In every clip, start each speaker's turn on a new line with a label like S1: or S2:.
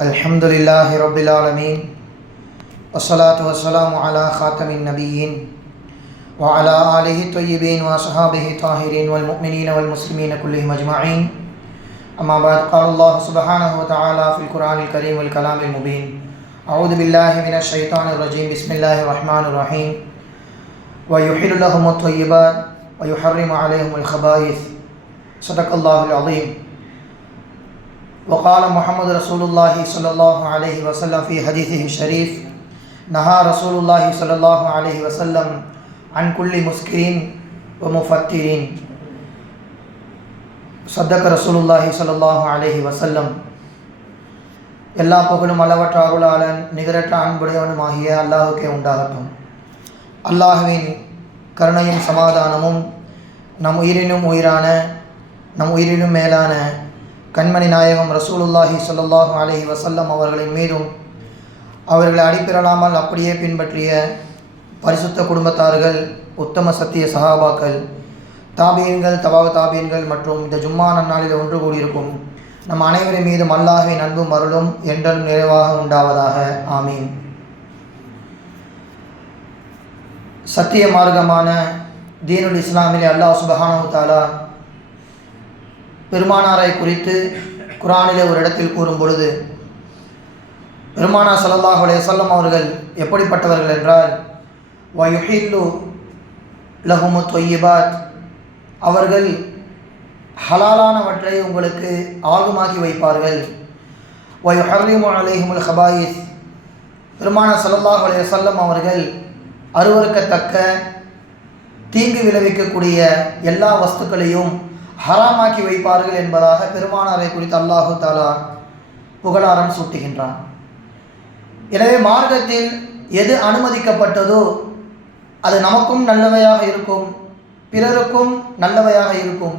S1: الحمد لله رب العالمين والصلاة والسلام على خاتم النبيين وعلى آله الطيبين وأصحابه الطاهرين والمؤمنين والمسلمين كلهم أجمعين أما بعد قال الله سبحانه وتعالى في القرآن الكريم والكلام المبين أعوذ بالله من الشيطان الرجيم بسم الله الرحمن الرحيم ويحل لهم الطيبات ويحرم عليهم الخبائث. صدق الله العظيم وقال محمد رسول الله صلى الله عليه وسلم في حديثه الشريف نهى رسول الله صلى الله عليه وسلم عن كل مسكر ومفتر صدق رسول الله صلى الله عليه وسلم எல்லா புகழும் அளவற்ற அருளாளன் நிகரற்ற அன்புடையவனுமாகிய அல்லாஹுக்கே உண்டாகட்டும் அல்லாஹுவின் கருணையும் சமாதானமும் நம் உயிரினும் உயிரான நம் உயிரினும் மேலான கண்மணி நாயகம் ரசூலுல்லாஹி ஸல்லல்லாஹு அலஹி வசல்லம் அவர்களின் மீதும் அவர்களை அடிப்பிறலாமல் அப்படியே பின்பற்றிய பரிசுத்த குடும்பத்தார்கள் உத்தம சத்திய சஹாபாக்கள் தாபியன்கள் தபாவ தாபியன்கள் மற்றும் இந்த ஜும்மா நன்னாளில் ஒன்று கூடியிருக்கும் நம் அனைவரின் மீதும் அல்லாஹின் அன்பும் அருளும் என்றும் நிறைவாக உண்டாவதாக. ஆமீன். சத்திய மார்க்கமான தீனுல் இஸ்லாமிலே அல்லாஹ் சுபஹானு தாலா பெருமானாரை குறித்து குரானிலே ஒரு இடத்தில் கூறும் பொழுது பெருமானா சல்லாஹ் அலையசல்லம் அவர்கள் எப்படிப்பட்டவர்கள் என்றால் வயுஹில்லு லஹுமு தொய்யிபாத். அவர்கள் ஹலாலானவற்றை உங்களுக்கு ஆகுமாக்கி வைப்பார்கள். வயுஹர்ரிமு அலைஹிமுல் ஹபாயிஸ். பெருமானா சல்லாஹ் அலையசல்லம் அவர்கள் அருவறுக்கத்தக்க தீங்கு விளைவிக்கக்கூடிய எல்லா வஸ்துக்களையும் ஹராமாக்கி வைப்பார்கள் என்பதாக பெருமானாரை குறித்து அல்லாஹு தாலா புகழாரம் சூட்டுகின்றான். எனவே மார்க்கத்தில் எது அனுமதிக்கப்பட்டதோ அது நமக்கும் நல்லவையாக இருக்கும் பிறருக்கும் நல்லவையாக இருக்கும்.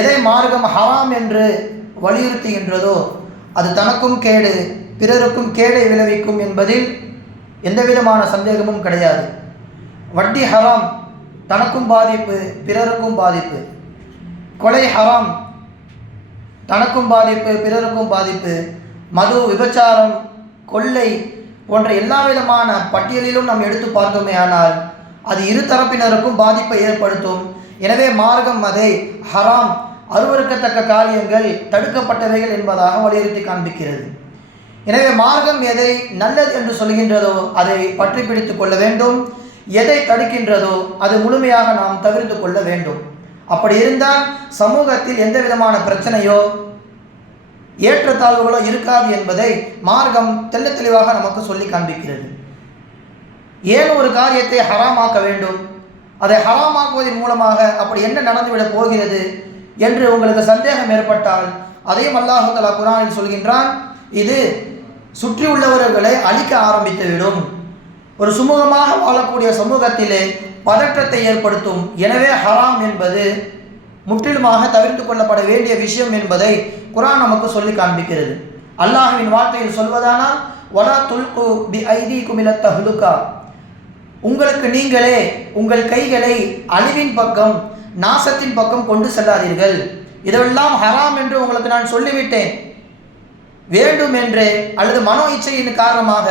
S1: எதை மார்க்கம் ஹராம் என்று வலியுறுத்துகின்றதோ அது தனக்கும் கேடு பிறருக்கும் கேடை விளைவிக்கும் என்பதில் எந்தவிதமான சந்தேகமும் கிடையாது. வட்டி ஹராம் தனக்கும் பாதிப்பு பிறருக்கும் பாதிப்பு. கொலை ஹராம். தனக்கும் பாதிப்பு பிறருக்கும் பாதிப்பு மது விபச்சாரம் கொள்ளை போன்ற எல்லா விதமான பட்டியலிலும் நாம் எடுத்து பார்த்தோமே ஆனால் அது இரு தரப்பினருக்கும் பாதிப்பை ஏற்படுத்தும். எனவே மார்க்கம் அதை ஹராம் அருவறுக்கத்தக்க காரியங்கள் தடுக்கப்பட்டவைகள் என்பதாக வலியுறுத்தி காண்பிக்கிறது. எனவே மார்க்கம் எதை நல்லது என்று சொல்கின்றதோ அதை பற்றி பிடித்து கொள்ள வேண்டும். எதை தடுக்கின்றதோ அது முழுமையாக நாம் தவிர்த்து கொள்ள வேண்டும். அப்படி இருந்தால் சமூகத்தில் எந்த விதமான பிரச்சனையோ ஏற்றத்தாழ்வுகளோ இருக்காது என்பதை மார்க்கம் தெல்ல தெளிவாக நமக்கு சொல்லி காண்பிக்கிறது. ஏன் ஒரு காரியத்தை ஹராமாக்க வேண்டும்? அதை ஹராமாக்குவதன் மூலமாக அப்படி என்ன நடந்துவிடப் போகிறது என்று உங்களுக்கு சந்தேகம் ஏற்பட்டால் அதையும் அல்லாஹு தலா குரானில் சொல்கின்றான் இது சுற்றியுள்ளவர்களை அழிக்க ஆரம்பித்துவிடும். ஒரு சுமூகமாக வாழக்கூடிய சமூகத்திலே பதற்றத்தை ஏற்படுத்தும். எனவே ஹராம் என்பது முற்றிலுமாக தவிர்த்து கொள்ளப்பட வேண்டிய விஷயம் என்பதை குரான் நமக்கு சொல்லி காண்பிக்கிறது. அல்லாஹுவின் வார்த்தையில் சொல்வதானால் வலா துல்கு பி ஐதி குமிலத்த தஹ்லுகா. உங்களுக்கு நீங்களே உங்கள் கைகளை அழிவின் பக்கம் நாசத்தின் பக்கம் கொண்டு செல்லாதீர்கள். இதெல்லாம் ஹராம் என்று உங்களுக்கு நான் சொல்லிவிட்டேன். வேண்டும் என்றே அல்லது மனோ இச்சையின் காரணமாக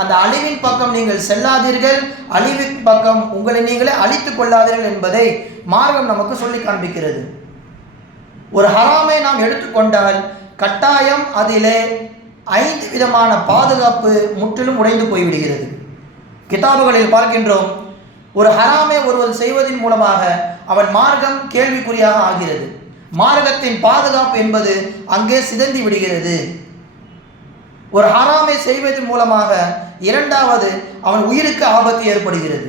S1: அந்த அழிவின் பக்கம் நீங்கள் செல்லாதீர்கள். அழிவின் பக்கம் உங்களை நீங்களே அழித்துக் கொள்ளாதீர்கள் என்பதை மார்க்கம் நமக்கு சொல்லி காண்பிக்கிறது. ஒரு ஹராமை நாம் எடுத்துக்கொண்டால் கட்டாயம் அதிலே ஐந்து விதமான பாதுகாப்பு முற்றிலும் உடைந்து போய்விடுகிறது. கிதாபுகளில் பார்க்கின்றோம் ஒரு ஹராமை ஒருவர் செய்வதன் மூலமாக அவன் மார்க்கம் கேள்விக்குறியாக ஆகிறது. மார்க்கத்தின் பாதுகாப்பு என்பது அங்கே சிதந்தி விடுகிறது. ஒரு ஹராமை செய்வதன் மூலமாக இரண்டாவது அவன் உயிருக்கு ஆபத்து ஏற்படுகிறது.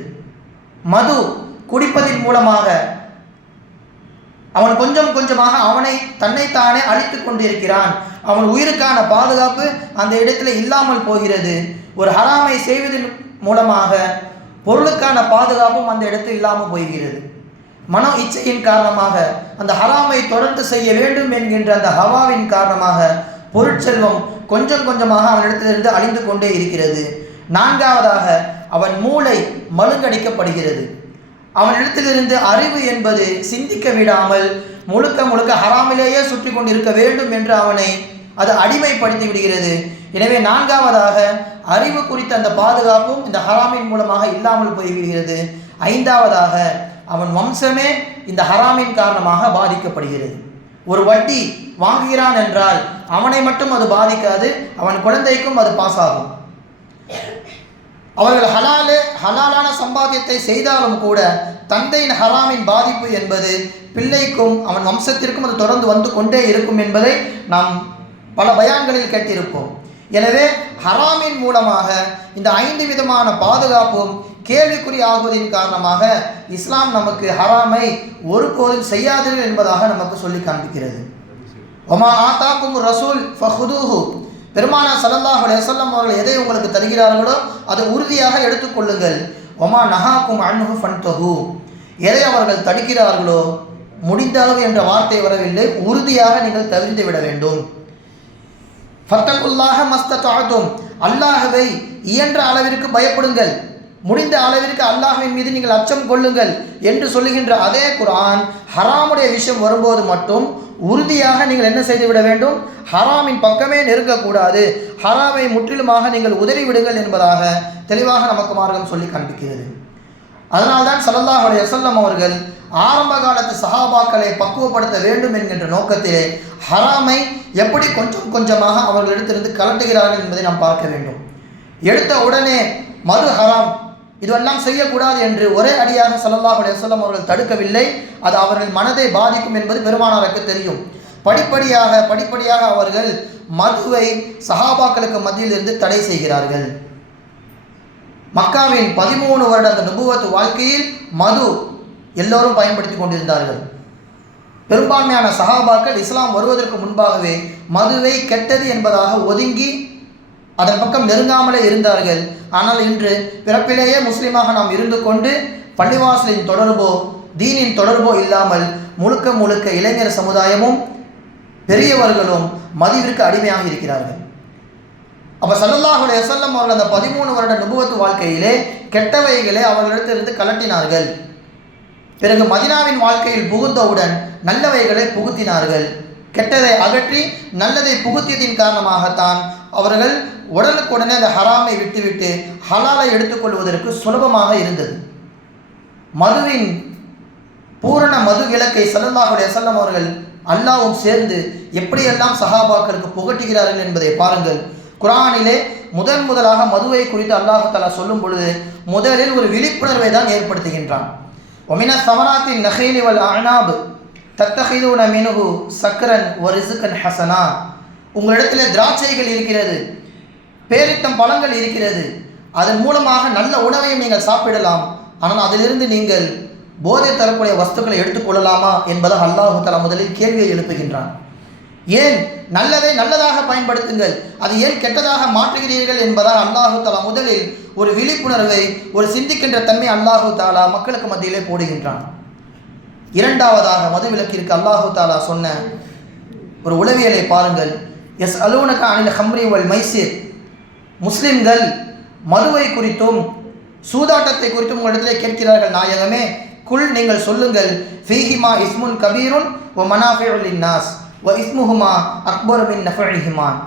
S1: மது குடிப்பதன் மூலமாக அவன் கொஞ்சம் கொஞ்சமாக அவனை தன்னைத்தானே அழித்து கொண்டிருக்கிறான். அவன் உயிருக்கான பாதுகாப்பு அந்த இடத்துல இல்லாமல் போகிறது. ஒரு ஹராமை செய்வதன் மூலமாக பொருளுக்கான பாதுகாப்பும் அந்த இடத்தில் இல்லாமல் போகிறது மன இச்சையின் காரணமாக அந்த ஹராமை தொடர்ந்து செய்ய வேண்டும் என்கின்ற அந்த ஹவாவின் காரணமாக பொருட்செல்வம் கொஞ்சம் கொஞ்சமாக அவனிடத்திலிருந்து அழிந்து கொண்டே இருக்கிறது. நான்காவதாக அவன் மூளை மழுங்கடிக்கப்படுகிறது. அவனிடத்திலிருந்து அறிவு என்பது சிந்திக்க விடாமல் முழுக்க முழுக்க ஹராமிலேயே சுற்றி கொண்டிருக்க வேண்டும் என்று அவனை அது அடிமைப்படுத்தி விடுகிறது. எனவே நான்காவதாக அறிவு குறித்த அந்த பாதுகாப்பும் இந்த ஹராமின் மூலமாக இல்லாமல் போய்விடுகிறது. ஐந்தாவதாக அவன் வம்சமே இந்த ஹராமின் காரணமாக பாதிக்கப்படுகிறது. ஒரு வட்டி வாங்குகிறான் என்றால் அவனை மட்டும் அது பாதிக்காது அவன் குழந்தைக்கும் அது பாஸ் ஆகும் அவர்கள் ஹலாலு ஹலாலான சம்பாத்தியத்தை செய்தாலும் கூட தந்தையின் ஹராமின் பாதிப்பு என்பது பிள்ளைக்கும் அவன் வம்சத்திற்கும் அது தொடர்ந்து வந்து கொண்டே இருக்கும் என்பதை நாம் பல பயான்களில் கேட்டிருப்போம். எனவே ஹராமின் மூலமாக இந்த ஐந்து விதமான பாதுகாப்பும் கேள்விக்குறி ஆகுவதின் காரணமாக இஸ்லாம் நமக்கு ஹராமை ஒருபோதும் செய்யாதீர்கள் என்பதாக நமக்கு சொல்லி காண்பிக்கிறது. ஒமா ஆத்தாக்கும் ரசூல் ஃபஹுதூஹு. பெருமானா சல்லல்லாஹு அலைஹி அவர்கள் எதை உங்களுக்கு தருகிறார்களோ அதை உறுதியாக எடுத்துக்கொள்ளுங்கள் ஒமா நஹாக்கும் அன்ஹு ஃபன்தஹு. எதை அவர்கள் தடுக்கிறார்களோ முடிந்த அளவு என்ற வார்த்தை வரவில்லை உறுதியாக நீங்கள் தவிர்த்து விட வேண்டும். ஃபத்தகுல்லாஹ மஸ்ததாத்தும் அல்லாஹவை இயன்ற அளவிற்கு பயப்படுங்கள். முடிந்த அளவிற்கு அல்லாஹின் மீது நீங்கள் அச்சம் கொள்ளுங்கள் என்று சொல்லுகின்ற அதே குரான் ஹராமுடைய விஷயம் வரும்போது மட்டும் உறுதியாக நீங்கள் என்ன செய்துவிட வேண்டும்? ஹராமின் பக்கமே நெருங்கக்கூடாது. ஹராமை முற்றிலுமாக நீங்கள் உதறி விடுங்கள் என்பதாக தெளிவாக நமக்கு மார்க்கம் சொல்லி காண்பிக்கிறது. அதனால்தான் ஸல்லல்லாஹு அலைஹி வஸல்லம் அவர்கள் ஆரம்ப காலத்து சஹாபாக்களை பக்குவப்படுத்த வேண்டும் என்கின்ற நோக்கத்திலே ஹராமை எப்படி கொஞ்சம் கொஞ்சமாக அவர்களிடத்திலிருந்து கலட்டுகிறார்கள் என்பதை நாம் பார்க்க வேண்டும். எடுத்த உடனே மது ஹராம் இதுவெல்லாம் செய்யக்கூடாது என்று ஒரே அடியாக ஸல்லல்லாஹு அலைஹி அவர்கள் தடுக்கவில்லை. அது அவர்கள் மனதை பாதிக்கும் என்பது பெருமானாருக்கு தெரியும். படிப்படியாக படிப்படியாக அவர்கள் மதுவை சஹாபாக்களுக்கு மத்தியிலிருந்து தடை செய்கிறார்கள். மக்காவின் பதிமூணு வருட அந்த நுபுவத்து வாழ்க்கையில் மது எல்லோரும் பயன்படுத்தி கொண்டிருந்தார்கள். பெரும்பான்மையான சஹாபாக்கள் இஸ்லாம் வருவதற்கு முன்பாகவே மதுவை கெட்டது என்பதாக ஒதுங்கி அதன் பக்கம் நெருங்காமலே இருந்தார்கள். ஆனால் இன்று பிறப்பிலேயே முஸ்லீமாக நாம் இருந்து கொண்டு பள்ளிவாசலின் தொடர்போ தீனின் தொடர்போ இல்லாமல் முழுக்க முழுக்க இளைஞர் சமுதாயமும் பெரியவர்களும் மதிவிற்கு அடிமையாக இருக்கிறார்கள். அப்போ சல்லல்லாஹு செல்லம் அவர்கள் அந்த பதிமூணு வருட நுபுவத்து வாழ்க்கையிலே கெட்டவைகளை அவர்களிடத்திலிருந்து கலட்டினார்கள். பிறகு மதினாவின் வாழ்க்கையில் புகுந்தவுடன் நல்லவைகளை புகுத்தினார்கள். கெட்டதை அகற்றி நல்லதை புகுத்தியதின் காரணமாகத்தான் அவர்கள் உடனுக்குடனே அந்த ஹராமை விட்டுவிட்டு ஹலாலை எடுத்துக்கொள்வதற்கு சுலபமாக இருந்தது. மதுவின் பூரண மது விளக்கை சல்லல்லாஹு செல்லம் அவர்கள் அல்லாவும் சேர்ந்து எப்படியெல்லாம் சஹாபாக்களுக்கு புகட்டுகிறார்கள் என்பதை பாருங்கள். குரானிலே முதன் முதலாக மதுவை குறித்து அல்லாஹாலா சொல்லும் பொழுது முதலில் ஒரு விழிப்புணர்வை தான் ஏற்படுத்துகின்றான். ஒமின சமராத்தின் நகைலி வல் அனாப் தத்தஹிதூன மினுகு சக்கரன் ஒரு ஹசனா. உங்களிடத்தில் திராட்சைகள் இருக்கிறது பேரித்தம் பழங்கள் இருக்கிறது. அதன் மூலமாக நல்ல உணவையும் நீங்கள் சாப்பிடலாம். ஆனால் அதிலிருந்து நீங்கள் போதை தரக்கூடிய வஸ்துக்களை எடுத்துக்கொள்ளலாமா என்பதை அல்லாஹு தலா முதலில் கேள்வியை எழுப்புகின்றான். ஏன்? நல்லதை நல்லதாக பயன்படுத்துங்கள். அது ஏன் கெட்டதாக மாற்றுகிறீர்கள் என்பதால் அல்லாஹு தாலா முதலில் ஒரு விழிப்புணர்வை ஒரு சிந்திக்கின்ற தன்மை அல்லாஹு தாலா மக்களுக்கு மத்தியிலே போடுகின்றான். இரண்டாவதாக மதுவிலக்கிற்கு அல்லாஹு தாலா சொன்ன ஒரு உளவியலை பாருங்கள். எஸ் அலூனக அனில் ஹம்ரி வல் மைசீர். முஸ்லிம்கள் மதுவை குறித்தும் சூதாட்டத்தை குறித்தும் உங்களிடத்திலே கேட்கிறார்கள் நாயகமே குல் நீங்கள் சொல்லுங்கள் ஃபீஹிமா இஸ்முன் கபீருன் ஒ மனாஃபியுல் இன்னாஸ் ஓ இஸ்முஹுமா அக்பருமின் நஃபழிஹிமான்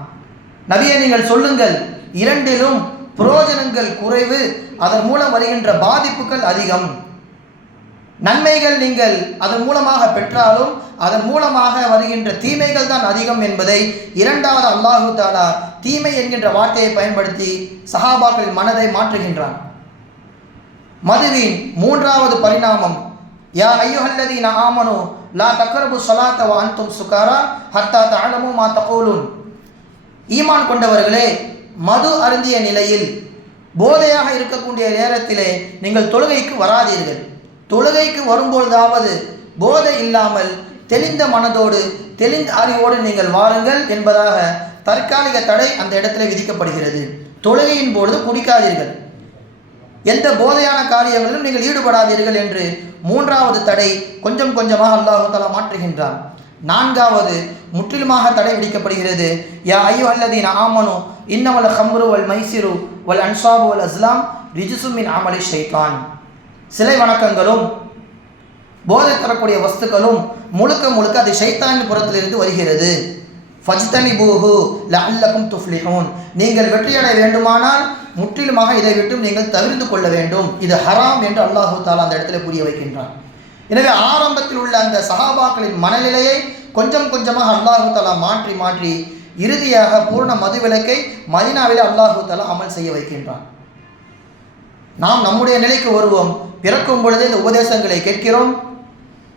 S1: நபியை நீங்கள் சொல்லுங்கள் இரண்டிலும் புரோஜனங்கள் குறைவு அதன் மூலம் வருகின்ற பாதிப்புகள் அதிகம். நன்மைகள் நீங்கள் அதன் மூலமாக பெற்றாலும் அதன் மூலமாக வருகின்ற தீமைகள் தான் அதிகம் என்பதை இரண்டாவது அல்லாஹு தாலா தீமை என்கின்ற வார்த்தையை பயன்படுத்தி சஹாபாக்களின் மனதை மாற்றுகின்றான். மதுவின் மூன்றாவது பரிணாமம் யா ஐயோஹல்லதி நான் ஆமனோ லா தக்கரபு சலாத்த வாந்தும் சுகாரா ஹத்தா தாழமோ மா தகோலும் ஈமான் கொண்டவர்களே மது அருந்திய நிலையில் போதையாக இருக்கக்கூடிய நேரத்திலே நீங்கள் தொழுகைக்கு வராதீர்கள். தொழுகைக்கு வரும்பொழுதாவது போதை இல்லாமல் தெளிந்த மனதோடு தெளிந்த அறிவோடு நீங்கள் வாருங்கள் என்பதாக தற்காலிக தடை அந்த இடத்துல விதிக்கப்படுகிறது. தொழுகையின் பொழுது குடிக்காதீர்கள். எந்த போதையான காரியங்களிலும் நீங்கள் ஈடுபடாதீர்கள் என்று மூன்றாவது தடை கொஞ்சம் கொஞ்சமாக அல்லாஹாலா மாற்றுகின்றான். நான்காவது முற்றிலுமாக தடை விதிக்கப்படுகிறது. யா ஐயோ அல்லதீன் ஆமனு இன்னவல் ஹம்ரு வல் மைசிரு வல் அன்சாபு வல் அஸ்லாம் ரிஜிசுமின் அமலி ஷைத்தான். சிலை வணக்கங்களும் போதை தரக்கூடிய வஸ்துக்களும் முழுக்க முழுக்க அது ஷைத்தானின் புறத்திலிருந்து வருகிறது. ஃபஜ்தனி பூஹு லல்லக்கும் துஃப்லிஹூன். நீங்கள் வெற்றியடைய வேண்டுமானால் முற்றிலுமாக இதை விட்டும் நீங்கள் தவிர்த்து கொள்ள வேண்டும். இது ஹராம் என்று அல்லாஹு தாலா அந்த இடத்துல புரிய வைக்கின்றான். எனவே ஆரம்பத்தில் உள்ள அந்த சஹாபாக்களின் மனநிலையை கொஞ்சம் கொஞ்சமாக அல்லாஹு தாலா மாற்றி மாற்றி இறுதியாக பூர்ண மதுவிலக்கை மதினாவில் அல்லாஹு தாலா அமல் செய்ய வைக்கின்றான். நாம் நம்முடைய நிலைக்கு வருவோம். பிறக்கும் பொழுதே இந்த உபதேசங்களை கேட்கிறோம்.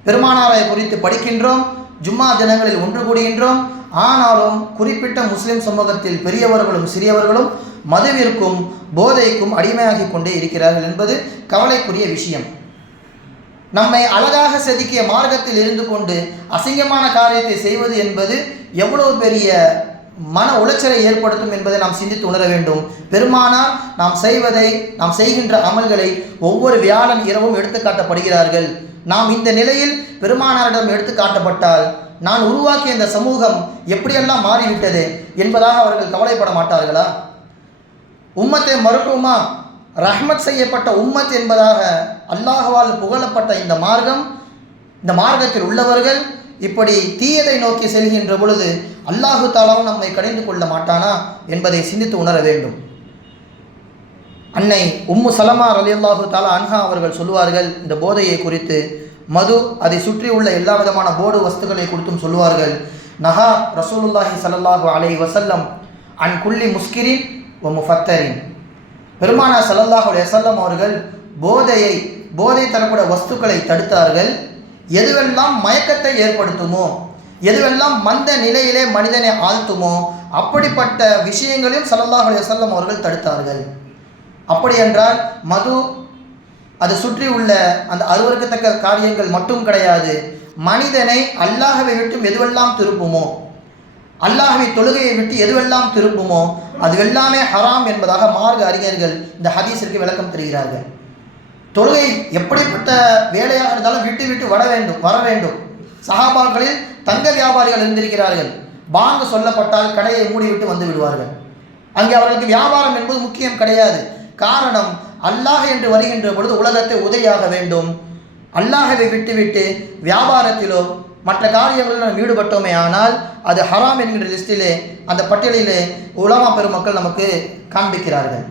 S1: பெருமானாரை குறித்து படிக்கின்றோம். ஜும்மா தினங்களில் ஒன்று கூடுகின்றோம். ஆனாலும் குறிப்பிட்ட முஸ்லிம் சமூகத்தில் பெரியவர்களும் சிறியவர்களும் மதுவிற்கும் போதைக்கும் அடிமையாகி கொண்டே இருக்கிறார்கள் என்பது கவலைக்குரிய விஷயம். நம்மை அழகாக செதுக்கிய மார்க்கத்தில் இருந்து கொண்டு அசிங்கமான காரியத்தை செய்வது என்பது எவ்வளவு பெரிய மன உளைச்சலை ஏற்படுத்தும் என்பதை நாம் சிந்தித்து உணர வேண்டும். பெருமானால் நாம் செய்வதை நாம் செய்கின்ற அமல்களை ஒவ்வொரு வியாழன் இரவும் எடுத்துக்காட்டப்படுகிறார்கள் நாம் இந்த நிலையில் பெருமானாரிடம் எடுத்து காட்டப்பட்டால் நான் உருவாக்கிய இந்த சமூகம் எப்படியெல்லாம் மாறிவிட்டது என்பதாக அவர்கள் கவலைப்பட மாட்டார்களா? உம்மத்தை மறுக்குமா? ரஹ்மத் செய்யப்பட்ட உம்மத் என்பதாக அல்லாஹவால் புகழப்பட்ட இந்த மார்க்கம் இந்த மார்க்கத்தில் உள்ளவர்கள் இப்படி தீயதை நோக்கி செல்கின்ற பொழுது அல்லாஹு தாலாவும் நம்மை கடைந்து கொள்ள மாட்டானா என்பதை சிந்தித்து உணர வேண்டும். அன்னை உம்மு சலமா அலி அல்லாஹு தாலா அன்ஹா அவர்கள் சொல்லுவார்கள் இந்த போதையை குறித்து. மது அதை சுற்றி உள்ள எல்லா விதமான போர்டு வஸ்துக்களை கொடுத்தும் சொல்லுவார்கள். நஹா ரசூலுல்லாஹி சல்லாஹு அலை வசல்லம் அன் குள்ளி முஸ்கிரின் ஒ முஃபத்தரின். பெருமானா ஸல்லல்லாஹு அலைஹி அவர்கள் போதையை போதை தரக்கூடிய வஸ்துக்களை தடுத்தார்கள். எதுவெல்லாம் மயக்கத்தை ஏற்படுத்துமோ எதுவெல்லாம் மந்த நிலையிலே மனிதனை ஆழ்த்துமோ அப்படிப்பட்ட விஷயங்களையும் சல்லாஹ் அலுவலம் அவர்கள் தடுத்தார்கள். அப்படி என்றால் மது அது சுற்றி உள்ள அந்த அருவருக்கத்தக்க காரியங்கள் மட்டும் கிடையாது மனிதனை அல்லாஹவை விட்டும் எதுவெல்லாம் திருப்புமோ அல்லாஹவை தொழுகையை விட்டு எதுவெல்லாம் திருப்புமோ அது எல்லாமே ஹராம் என்பதாக மார்க்க அறிஞர்கள் இந்த ஹதீஸிற்கு விளக்கம் தருகிறார்கள். தொழுகை எப்படிப்பட்ட வேலையாக இருந்தாலும் விட்டு விட்டு வர வேண்டும் வர வேண்டும். சஹாபாக்களில் தங்க வியாபாரிகள் இருந்திருக்கிறார்கள். பாங்கு சொல்லப்பட்டால் கடையை மூடிவிட்டு வந்து விடுவார்கள். அங்கே அவர்களுக்கு வியாபாரம் என்பது முக்கியம் கிடையாது. காரணம் அல்லாஹ் என்று வருகின்ற பொழுது உலகத்தை உதவியாக வேண்டும். அல்லாஹவை விட்டுவிட்டு வியாபாரத்திலோ மற்ற காரியங்களில் நாம் ஈடுபட்டோமே ஆனால் அது ஹராம் என்கின்ற லிஸ்டிலே அந்த பட்டியலிலே உலமா பெருமக்கள் நமக்கு காண்பிக்கிறார்கள்.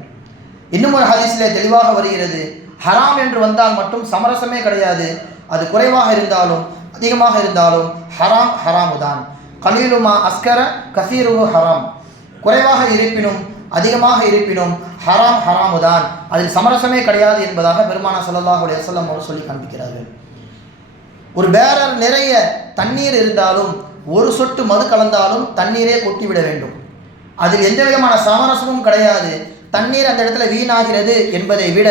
S1: இன்னும் ஒரு ஹதீஸிலே தெளிவாக வருகிறது. ஹராம் என்று வந்தால் மட்டும் சமரசமே கிடையாது. அது குறைவாக இருந்தாலும் அதிகமாக இருந்தாலும் ஹராம் ஹராமு தான் கலீலுமா அஸ்கர கசீருவு ஹராம். குறைவாக இருப்பினும் அதிகமாக இருப்பினும் ஹராம் ஹராமு தான் அதில் சமரசமே கிடையாது என்பதாக பெருமானா ஸல்லல்லாஹு அலைஹி அவர் சொல்லி காண்பிக்கிறார்கள். ஒரு பேரர் நிறைய தண்ணீர் இருந்தாலும் ஒரு சொட்டு மது கலந்தாலும் தண்ணீரே கொட்டிவிட வேண்டும். அதில் எந்த விதமான சமரசமும் கிடையாது. தண்ணீர் அந்த இடத்துல வீணாகிறது என்பதை விட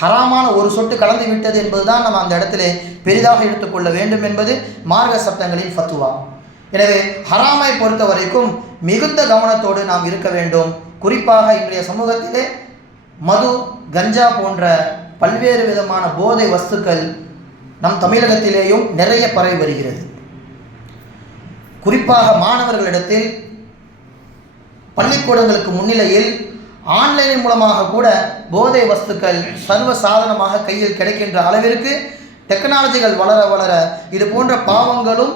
S1: ஹராமான ஒரு சொட்டு கலந்து விட்டது என்பதுதான் நம்ம அந்த இடத்துல பெரிதாக எடுத்துக்கொள்ள வேண்டும் என்பது மார்க்க சப்தங்களின் ஃபத்துவா. எனவே ஹராமை பொறுத்த வரைக்கும் மிகுந்த கவனத்தோடு நாம் இருக்க வேண்டும். குறிப்பாக இன்றைய சமூகத்திலே மது கஞ்சா போன்ற பல்வேறு விதமான போதை வஸ்துக்கள் நம் தமிழகத்திலேயும் நிறைய பரவி வருகிறது. குறிப்பாக மாணவர்களிடத்தில் பள்ளிக்கூடங்களுக்கு முன்னிலையில் ஆன்லைன் மூலமாக கூட போதை வஸ்துக்கள் சர்வ சாதனமாக கையில் கிடைக்கின்ற அளவிற்கு டெக்னாலஜிகள் வளர வளர இது போன்ற பாவங்களும்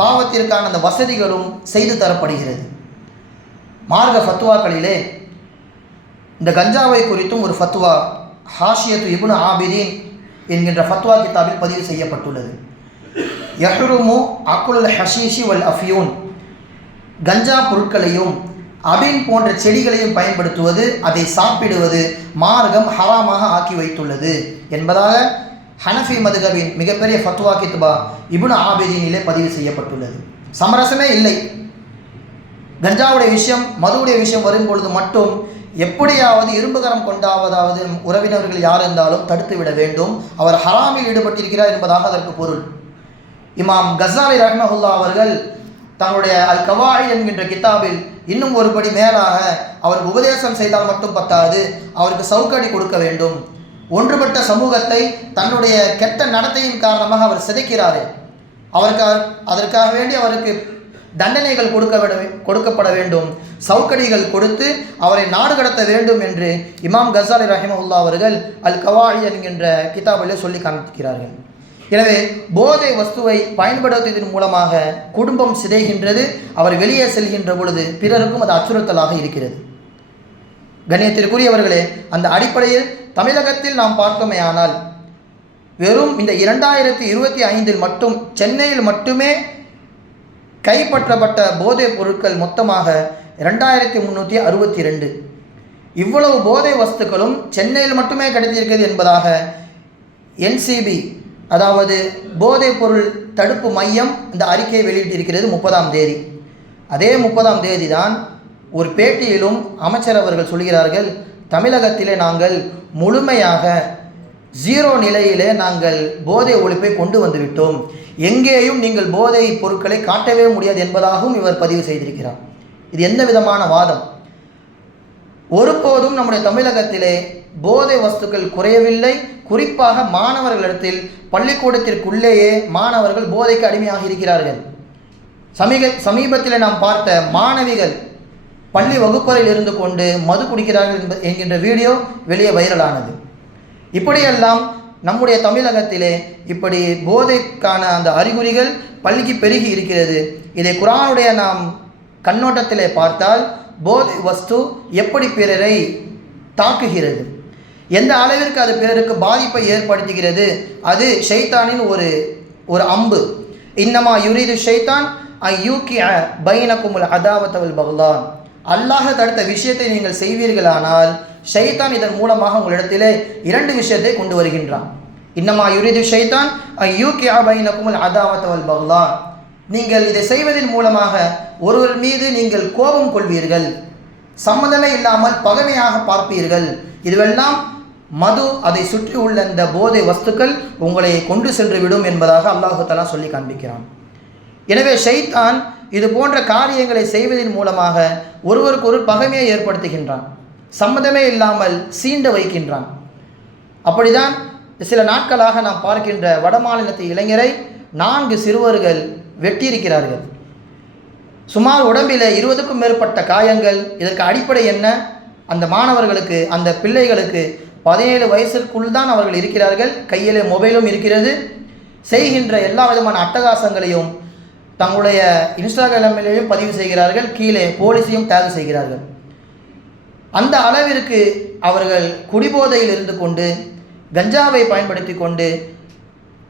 S1: பாவத்திற்கான அந்த வசதிகளும் செய்து தரப்படுகிறது. மார்க்க ஃபத்துவாக்களிலே இந்த கஞ்சாவை குறித்தும் ஒரு ஃபத்துவா ஹாஷியத்து இபுன் ஆபிதீன் என்கின்ற ஃபத்வா கிதாபில் பதிவு செய்யப்பட்டுள்ளது. யஹ்ருமு அக்குல் ஹஷீஷி வல் அஃபியூன். கஞ்சா பொருட்களையும் அபின் போன்ற செடிகளையும் பயன்படுத்துவது அதை சாப்பிடுவது மார்க்கம் ஹராமாக ஆக்கி வைத்துள்ளது. என்பதாக ஹனஃபி மதுகவின் மிகப்பெரிய ஃபத்வா கித்பா இபுன் ஆபிதீனிலே பதிவு செய்யப்பட்டுள்ளது. சமரசமே இல்லை. கஞ்சாவுடைய விஷயம் மதுவுடைய விஷயம் வரும்பொழுது மட்டும் எப்படியாவது இரும்புகரம் கொண்டாவதாவது உறவினர்கள் யார் இருந்தாலும் தடுத்து விட வேண்டும். அவர் ஹராமில் ஈடுபட்டிருக்கிறார் என்பதாக அதற்கு பொருள். இமாம் கசாலி ரஹ்மஹுல்லா அவர்கள் தன்னுடைய அல் கவாயி என்கின்ற கித்தாபில் இன்னும் ஒருபடி மேலாக அவருக்கு உபதேசம் செய்தால் மட்டும் பத்தாது அவருக்கு சவுக்கடி கொடுக்க வேண்டும். ஒன்றுபட்ட சமூகத்தை தன்னுடைய கெட்ட நடத்தையின் காரணமாக அவர் சிதைக்கிறாரே. அவருக்கு அதற்காக வேண்டி அவருக்கு தண்டனைகள் கொடுக்க விட கொடுக்கப்பட வேண்டும். சவுக்கடிகள் கொடுத்து அவரை நாடு கடத்த வேண்டும் என்று இமாம் கசாலி ரஹிமஹுல்லா அவர்கள் அல் கவாயி என்கின்ற கிதாபிலே சொல்லி காண்பிக்கிறார்கள். எனவே போதை வஸ்துவை பயன்படுத்துவதன் மூலமாக குடும்பம் சிதைகின்றது அவர் வெளியே செல்கின்ற பொழுது பிறருக்கும் அது அச்சுறுத்தலாக இருக்கிறது. கண்ணியத்திற்குரியவர்களே அந்த அடிப்படையில் தமிழகத்தில் நாம் பார்த்தோமேயானால் வெறும் இந்த இரண்டாயிரத்தி இருபத்தி ஐந்தில் மட்டும் சென்னையில் மட்டுமே கைப்பற்றப்பட்ட போதைப் பொருட்கள் மொத்தமாக ரெண்டாயிரத்தி முந்நூற்றி அறுபத்தி ரெண்டு இவ்வளவு போதை வஸ்துக்களும் சென்னையில் மட்டுமே கிடைத்திருக்கிறது என்பதாக என்சிபி அதாவது போதைப் பொருள் தடுப்பு மையம் இந்த அறிக்கையை வெளியிட்டிருக்கிறது முப்பதாம் தேதி. அதே முப்பதாம் தேதி தான் ஒரு பேட்டியிலும் அமைச்சர் அவர்கள் சொல்கிறார்கள் தமிழகத்திலே நாங்கள் முழுமையாக ஜீரோ நிலையிலே நாங்கள் போதை ஒழிப்பை கொண்டு வந்துவிட்டோம். எங்கேயும் நீங்கள் போதை பொருட்களை காட்டவே முடியாது என்பதாகவும் இவர் பதிவு செய்திருக்கிறார். இது எந்த விதமான வாதம்? ஒருபோதும் நம்முடைய தமிழகத்திலே போதை வஸ்துக்கள் குறையவில்லை. குறிப்பாக மாணவர்களிடத்தில் பள்ளிக்கூடத்திற்குள்ளேயே மாணவர்கள் போதைக்கு அடிமையாக இருக்கிறார்கள். சமீக சமீபத்தில் நாம் பார்த்த மாணவிகள் பள்ளி வகுப்பறையில் இருந்து கொண்டு மது குடிக்கிறார்கள் என்கின்ற வீடியோ வெளியே வைரலானது. இப்படியெல்லாம் நம்முடைய தமிழகத்திலே இப்படி போதைக்கான அந்த அறிகுறிகள் பள்ளிக்கு பெருகி இருக்கிறது. இதை குரானுடைய நாம் கண்ணோட்டத்திலே பார்த்தால் போதை வஸ்து எப்படி பிறரை தாக்குகிறது? எந்த அளவிற்கு அது பிறருக்கு பாதிப்பை ஏற்படுத்துகிறது? அது ஷைத்தானின் ஒரு ஒரு அம்பு. இன்னமா யுரீது ஷைத்தான் ஐ யூக்கி பைனக்குமுல் அதாவத்தவல் பகலான் அல்லாஹ் தடுத்த விஷயத்தை நீங்கள் செய்வீர்களானால் ஷைத்தான் இதன் மூலமாக உங்களிடத்திலே இரண்டு விஷயத்தை கொண்டு வருகின்றான். இன்னமா யுரிது ஷைத்தான் ஐ யூக்கி பைனக்குமுல் அதாவத்தவல் பகலான் நீங்கள் இதை செய்வதன் மூலமாக ஒருவர் மீது நீங்கள் கோபம் கொள்வீர்கள். சம்மதமே இல்லாமல் பகைமையாக பார்ப்பீர்கள். இதுவெல்லாம் மது அதை சுற்றி உள்ள இந்த போதை வஸ்துக்கள் உங்களை கொண்டு சென்று விடும் என்பதாக அல்லாஹுத்தலா சொல்லி காண்பிக்கிறான். எனவே ஷைத்தான் இது போன்ற காரியங்களை செய்வதன் மூலமாக ஒருவருக்கு ஒரு பகைமையை ஏற்படுத்துகின்றான். சம்மதமே இல்லாமல் சீண்ட வைக்கின்றான். அப்படிதான் சில நாட்களாக நாம் பார்க்கின்ற வடமாநிலத்து இளைஞரை நான்கு சிறுவர்கள் வெட்டியிருக்கிறார்கள். சுமார் உடம்பில் இருபதுக்கும் மேற்பட்ட காயங்கள். இதற்கு அடிப்படை என்ன? அந்த மாணவர்களுக்கு அந்த பிள்ளைகளுக்கு பதினேழு வயசிற்குள் தான் அவர்கள் இருக்கிறார்கள். கையிலே மொபைலும் இருக்கிறது. செய்கின்ற எல்லா விதமான அட்டகாசங்களையும் தங்களுடைய இன்ஸ்டாகிராமிலேயும் பதிவு செய்கிறார்கள். கீழே போலீஸையும் டேக் செய்கிறார்கள். அந்த அளவிற்கு அவர்கள் குடிபோதையில் இருந்து கொண்டு கஞ்சாவை பயன்படுத்தி கொண்டு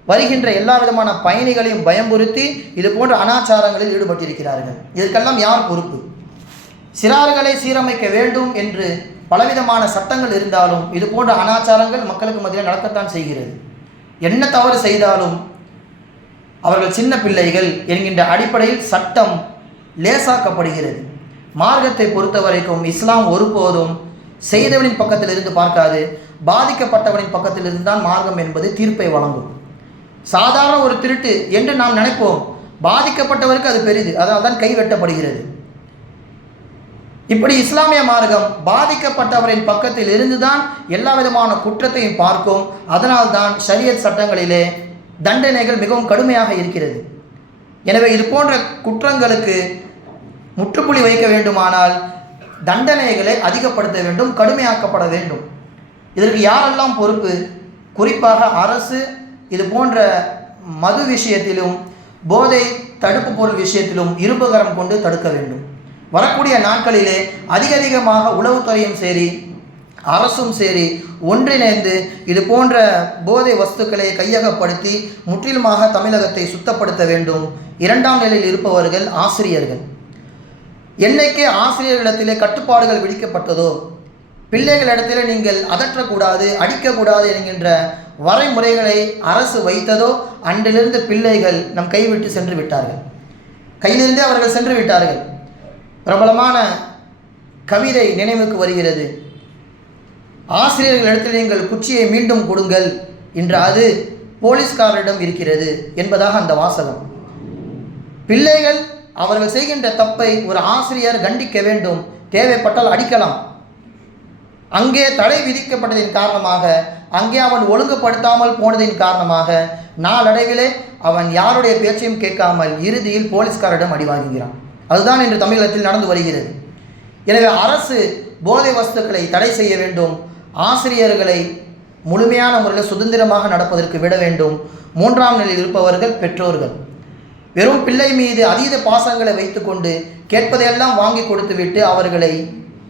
S1: வருகின்ற எல்லா விதமான பயணிகளையும் பயம்புறுத்தி இது போன்ற அனாச்சாரங்களில் ஈடுபட்டிருக்கிறார்கள். இதற்கெல்லாம் யார் பொறுப்பு? சிறார்களை சீரமைக்க வேண்டும் என்று பலவிதமான சட்டங்கள் இருந்தாலும் இது போன்ற அனாச்சாரங்கள் மக்களுக்கு மத்தியில் நடக்கத்தான் செய்கிறது. என்ன தவறு செய்தாலும் அவர்கள் சின்ன பிள்ளைகள் என்கின்ற அடிப்படையில் சட்டம் லேசாக்கப்படுகிறது. மார்க்கத்தை பொறுத்த வரைக்கும் இஸ்லாம் ஒருபோதும் செய்தவனின் பக்கத்தில் இருந்து பார்க்காது பாதிக்கப்பட்டவனின் பக்கத்தில் இருந்தால் மார்க்கம் என்பது தீர்ப்பை வழங்கும். சாதாரண ஒரு திருட்டு என்று நாம் நினைப்போம். பாதிக்கப்பட்டவருக்கு அது பெரிது. அதனால் தான் கை வெட்டப்படுகிறது. இப்படி இஸ்லாமிய மார்க்கம் பாதிக்கப்பட்டவரின் பக்கத்தில் இருந்துதான் எல்லா விதமான குற்றத்தையும் பார்க்கும். அதனால்தான் ஷரியத் சட்டங்களிலே தண்டனைகள் மிகவும் கடுமையாக இருக்கிறது. எனவே இது போன்ற குற்றங்களுக்கு முற்றுப்புள்ளி வைக்க வேண்டுமானால் தண்டனைகளை அதிகப்படுத்த வேண்டும் கடுமையாக்கப்பட வேண்டும். இதற்கு யாரெல்லாம் பொறுப்பு? குறிப்பாக அரசு இது போன்ற மது விஷயத்திலும் போதை தடுப்பு பொருள் விஷயத்திலும் இருபகரம் கொண்டு தடுக்க வேண்டும். வரக்கூடிய நாட்களிலே அதிக அதிகமாக உளவுத்துறையும் சரி அரசும் சரி ஒன்றிணைந்து இது போன்ற போதை வஸ்துக்களை கையகப்படுத்தி முற்றிலுமாக தமிழகத்தை சுத்தப்படுத்த வேண்டும். இரண்டாம் நிலையில் இருப்பவர்கள் ஆசிரியர்கள். என்னைக்கே ஆசிரியர்களிடத்திலே கட்டுப்பாடுகள் விதிக்கப்பட்டதோ பிள்ளைகளிடத்தில் நீங்கள் அதற்றக்கூடாது அடிக்கக்கூடாது என்கின்ற வரைமுறைகளை அரசு வைத்ததோ அன்றிலிருந்து பிள்ளைகள் நம் கைவிட்டு சென்று விட்டார்கள். கையிலிருந்தே அவர்கள் சென்று விட்டார்கள். பிரபலமான கவிதை நினைவுக்கு வருகிறது. ஆசிரியர்களிடத்தில் நீங்கள் குச்சியை மீண்டும் கொடுங்கள் என்று அது போலீஸ்காரரிடம் இருக்கிறது என்பதாக அந்த வாசகம். பிள்ளைகள் அவர்கள் செய்கின்ற தப்பை ஒரு ஆசிரியர் கண்டிக்க வேண்டும். தேவைப்பட்டால் அடிக்கலாம். அங்கே தடை விதிக்கப்பட்டதின் காரணமாக அங்கே அவன் ஒழுங்குபடுத்தாமல் போனதின் காரணமாக நாளடைவிலே அவன் யாருடைய பேச்சையும் கேட்காமல் இறுதியில் போலீஸ்காரிடம் அடிவாங்குகிறான். அதுதான் இன்று தமிழகத்தில் நடந்து வருகிறது. எனவே அரசு போதை வஸ்துக்களை தடை செய்ய வேண்டும். ஆசிரியர்களை முழுமையான முறையில் சுதந்திரமாக நடப்பதற்கு விட வேண்டும். மூன்றாம் நிலையில் இருப்பவர்கள் பெற்றோர்கள். வெறும் பிள்ளை மீது அதீத பாசங்களை வைத்துக்கொண்டு கேட்பதையெல்லாம் வாங்கி கொடுத்துவிட்டு அவர்களை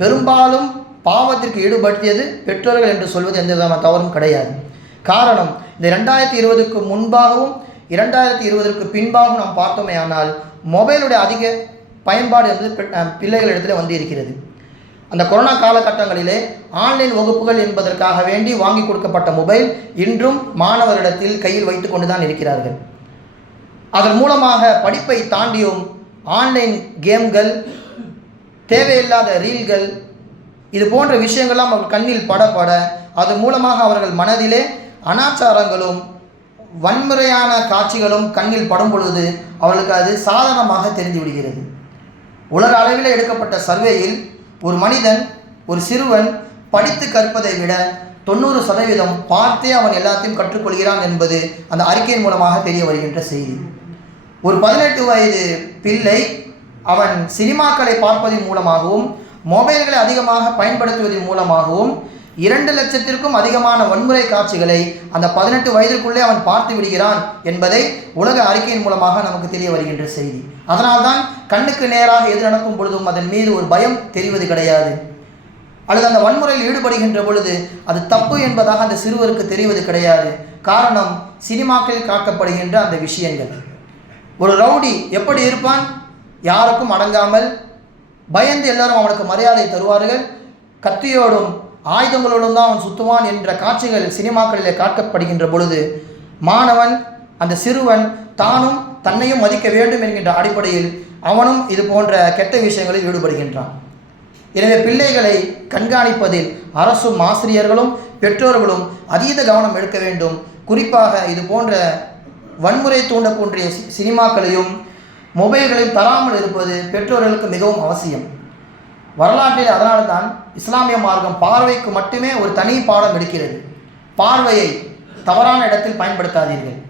S1: பெரும்பாலும் பாவத்திற்கு ஈடுபடுத்தியது பெற்றோர்கள் என்று சொல்வது எந்த விதமான தவறும் கிடையாது. காரணம் இந்த ரெண்டாயிரத்தி இருபதுக்கு முன்பாகவும் இரண்டாயிரத்தி இருபதற்கு பின்பாகவும் நாம் பார்த்தோமே ஆனால் மொபைலுடைய அதிக பயன்பாடு என்பது பிள்ளைகள் இடத்துல வந்து இருக்கிறது அந்த கொரோனா காலகட்டங்களிலே ஆன்லைன் வகுப்புகள் என்பதற்காக வேண்டி வாங்கி கொடுக்கப்பட்ட மொபைல் இன்றும் மாணவரிடத்தில் கையில் வைத்து கொண்டு தான் இருக்கிறார்கள். அதன் மூலமாக படிப்பை தாண்டியும் ஆன்லைன் கேம்கள் தேவையில்லாத ரீல்கள் இது போன்ற விஷயங்கள்லாம் அவர்கள் கண்ணில் படப்பட அது மூலமாக அவர்கள் மனதிலே அனாச்சாரங்களும் வன்முறையான காட்சிகளும் கண்ணில் படும் பொழுது அவர்களுக்கு அது சாதனமாக தெரிந்து விடுகிறது. உலக அளவில் எடுக்கப்பட்ட சர்வேயில் ஒரு மனிதன் ஒரு சிறுவன் படித்து கற்பதை விட தொண்ணூறு சதவீதம் பார்த்தே அவன் எல்லாத்தையும் கற்றுக்கொள்கிறான் என்பது அந்த அறிக்கையின் மூலமாக தெரிய வருகின்ற செய்தி. ஒரு பதினெட்டு வயது பிள்ளை அவன் சினிமாக்களை பார்ப்பதன் மூலமாகவும் மொபைல்களை அதிகமாக பயன்படுத்துவதன் மூலமாகவும் இரண்டு லட்சத்திற்கும் அதிகமான வன்முறை காட்சிகளை அந்த பதினெட்டு வயதிற்குள்ளே அவன் பார்த்து விடுகிறான் என்பதை உலக அறிக்கையின் மூலமாக நமக்கு தெரிய வருகின்ற செய்தி. அதனால்தான் கண்ணுக்கு நேராக எது நடக்கும் பொழுதும் அதன் மீது ஒரு பயம் தெரிவது கிடையாது. அல்லது அந்த வன்முறையில் ஈடுபடுகின்ற பொழுது அது தப்பு என்பதாக அந்த சிறுவருக்கு தெரிவது கிடையாது. காரணம் சினிமாக்களில் காட்டப்படுகின்ற அந்த விஷயங்கள். ஒரு ரவுடி எப்படி இருப்பான்? யாருக்கும் அடங்காமல் பயந்து எல்லாரும் அவனுக்கு மரியாதை தருவார்கள். கத்தியோடும் ஆயுதங்களோடும் தான் அவன் சுத்துவான் என்ற காட்சிகள் சினிமாக்களிலே காட்டப்படுகின்ற பொழுது மாணவன் அந்த சிறுவன் தானும் தன்னையும் மதிக்க வேண்டும் என்கின்ற அடிப்படையில் அவனும் இது போன்ற கெட்ட விஷயங்களில் ஈடுபடுகின்றான். எனவே பிள்ளைகளை கண்காணிப்பதில் அரசும் ஆசிரியர்களும் பெற்றோர்களும் அதீத கவனம் எடுக்க வேண்டும். குறிப்பாக இது போன்ற வன்முறை தூண்டக்கூடிய சி- சினிமாக்களையும் மொபைல்களை தராமல் இருப்பது பெற்றோர்களுக்கு மிகவும் அவசியம். வரலாற்றில் அதனால்தான் இஸ்லாமிய மார்க்கம் பார்வைக்கு மட்டுமே ஒரு தனி பாடம் எடுக்கிறது. பார்வையை தவறான இடத்தில் பயன்படுத்தாதீர்கள்.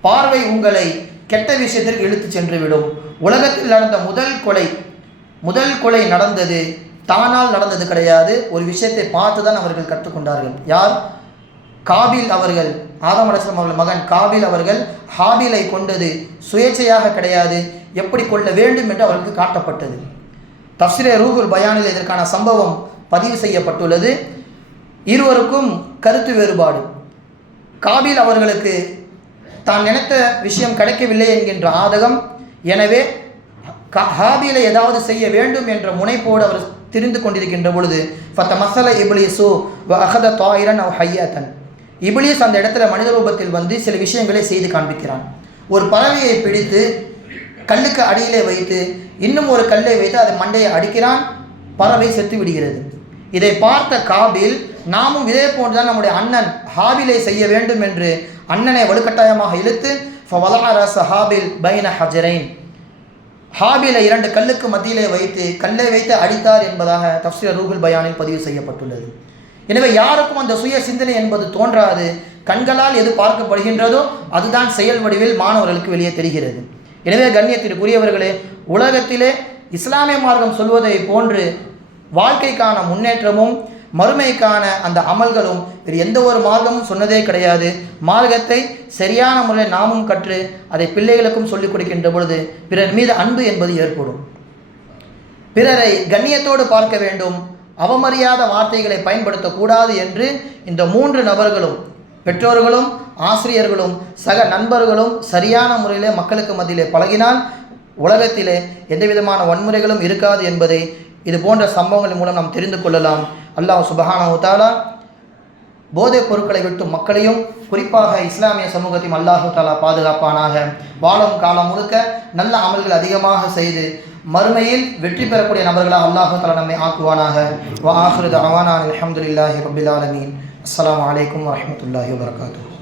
S1: பார்வை உங்களை கெட்ட விஷயத்திற்கு இழுத்து சென்றுவிடும். உலகத்தில் நடந்த முதல் கொலை முதல் கொலை நடந்தது தானால் நடந்தது கிடையாது. ஒரு விஷயத்தை பார்த்து தான் அவர்கள் கற்றுக்கொண்டார்கள். யார்? காபில் அவர்கள் ஆதம் அலிஸ்லாம் அவர்கள் மகன் காபில் அவர்கள் ஹாபிலை கொண்டது சுயேட்சையாக கிடையாது. எப்படி கொள்ள வேண்டும் என்று அவர்களுக்கு காட்டப்பட்டது. தப்சிரே ரூகுல் பயானில் இதற்கான சம்பவம் பதிவு செய்யப்பட்டுள்ளது. இருவருக்கும் கருத்து வேறுபாடு. காபில் அவர்களுக்கு தான் நினைத்த விஷயம் கிடைக்கவில்லை என்கின்ற ஆதகம். எனவே கா- ஏதாவது செய்ய வேண்டும் என்ற முனைப்போடு அவர் தெரிந்து கொண்டிருக்கின்ற பொழுது ஃபத்த மசல இப்லீசு வ அகத தாயிரன் அவ் ஹையாத்தன். இப்லீஸ் அந்த இடத்துல மனித ரூபத்தில் வந்து சில விஷயங்களை செய்து காண்பிக்கிறான். ஒரு பறவையை பிடித்து கல்லுக்கு அடியிலே வைத்து இன்னும் ஒரு கல்லை வைத்து அதை மண்டையை அடிக்கிறான். பறவை செத்து விடுகிறது. இதை பார்த்த காபில் நாமும் இதே போன்றுதான் நம்முடைய அண்ணன் ஹாபிலை செய்ய வேண்டும் என்று அண்ணனை வலுக்கட்டாயமாக இழுத்து ஹாபில் பைன ஹஜரைன். ஹாபிலை இரண்டு கல்லுக்கு மத்தியிலே வைத்து கல்லை வைத்து அடித்தார் என்பதாக தப்சீர் ரூகுல் பயானில் பதிவு செய்யப்பட்டுள்ளது. எனவே யாருக்கும் அந்த சுய சிந்தனை என்பது தோன்றாது. கண்களால் எது பார்க்கப்படுகின்றதோ அதுதான் செயல் வடிவில் மாணவர்களுக்கு வெளியே தெரிகிறது. எனவே கண்ணியத்திற்குரியவர்களே உலகத்திலே இஸ்லாமிய மார்க்கம் சொல்வதை போன்று வாழ்க்கைக்கான முன்னேற்றமும் மறுமைக்கான அந்த அமல்களும் வேறு எந்த ஒரு மார்க்கமும் சொன்னதே கிடையாது. மார்க்கத்தை சரியான முறையில் நாமும் கற்று அதை பிள்ளைகளுக்கும் சொல்லிக் கொடுக்கின்ற பொழுது பிறர் மீது அன்பு என்பது ஏற்படும். பிறரை கண்ணியத்தோடு பார்க்க வேண்டும். அவமரியாத வார்த்தைகளை பயன்படுத்தக்கூடாது என்று இந்த மூன்று நபர்களும் பெற்றோர்களும் ஆசிரியர்களும் சக நண்பர்களும் சரியான முறையிலே மக்களுக்கு மத்தியிலே பழகினால் உலகத்திலே எந்த விதமான வன்முறைகளும் இருக்காது என்பதை இது போன்ற சம்பவங்களின் மூலம் நாம் தெரிந்து கொள்ளலாம். அல்லாஹ் சுபஹானஹு தஆலா போதைப் பொருட்களை விட்டு மக்களையும் குறிப்பாக இஸ்லாமிய சமூகத்தையும் அல்லாஹு தாலா பாதுகாப்பானாக. வாழும் காலம் முழுக்க நல்ல அமல்கள் அதிகமாக செய்து மறுமையில் வெற்றி பெறக்கூடிய நபர்களாக அல்லாஹு தலா நம்மை ஆக்குவானாக. வா ஆஹிரு தஅவானா அல்ஹம்துலில்லாஹி ரப்பில் ஆலமீன். அஸ்ஸலாமு அலைக்கும் வரஹ்மத்துல்லாஹி வபரகாத்துஹு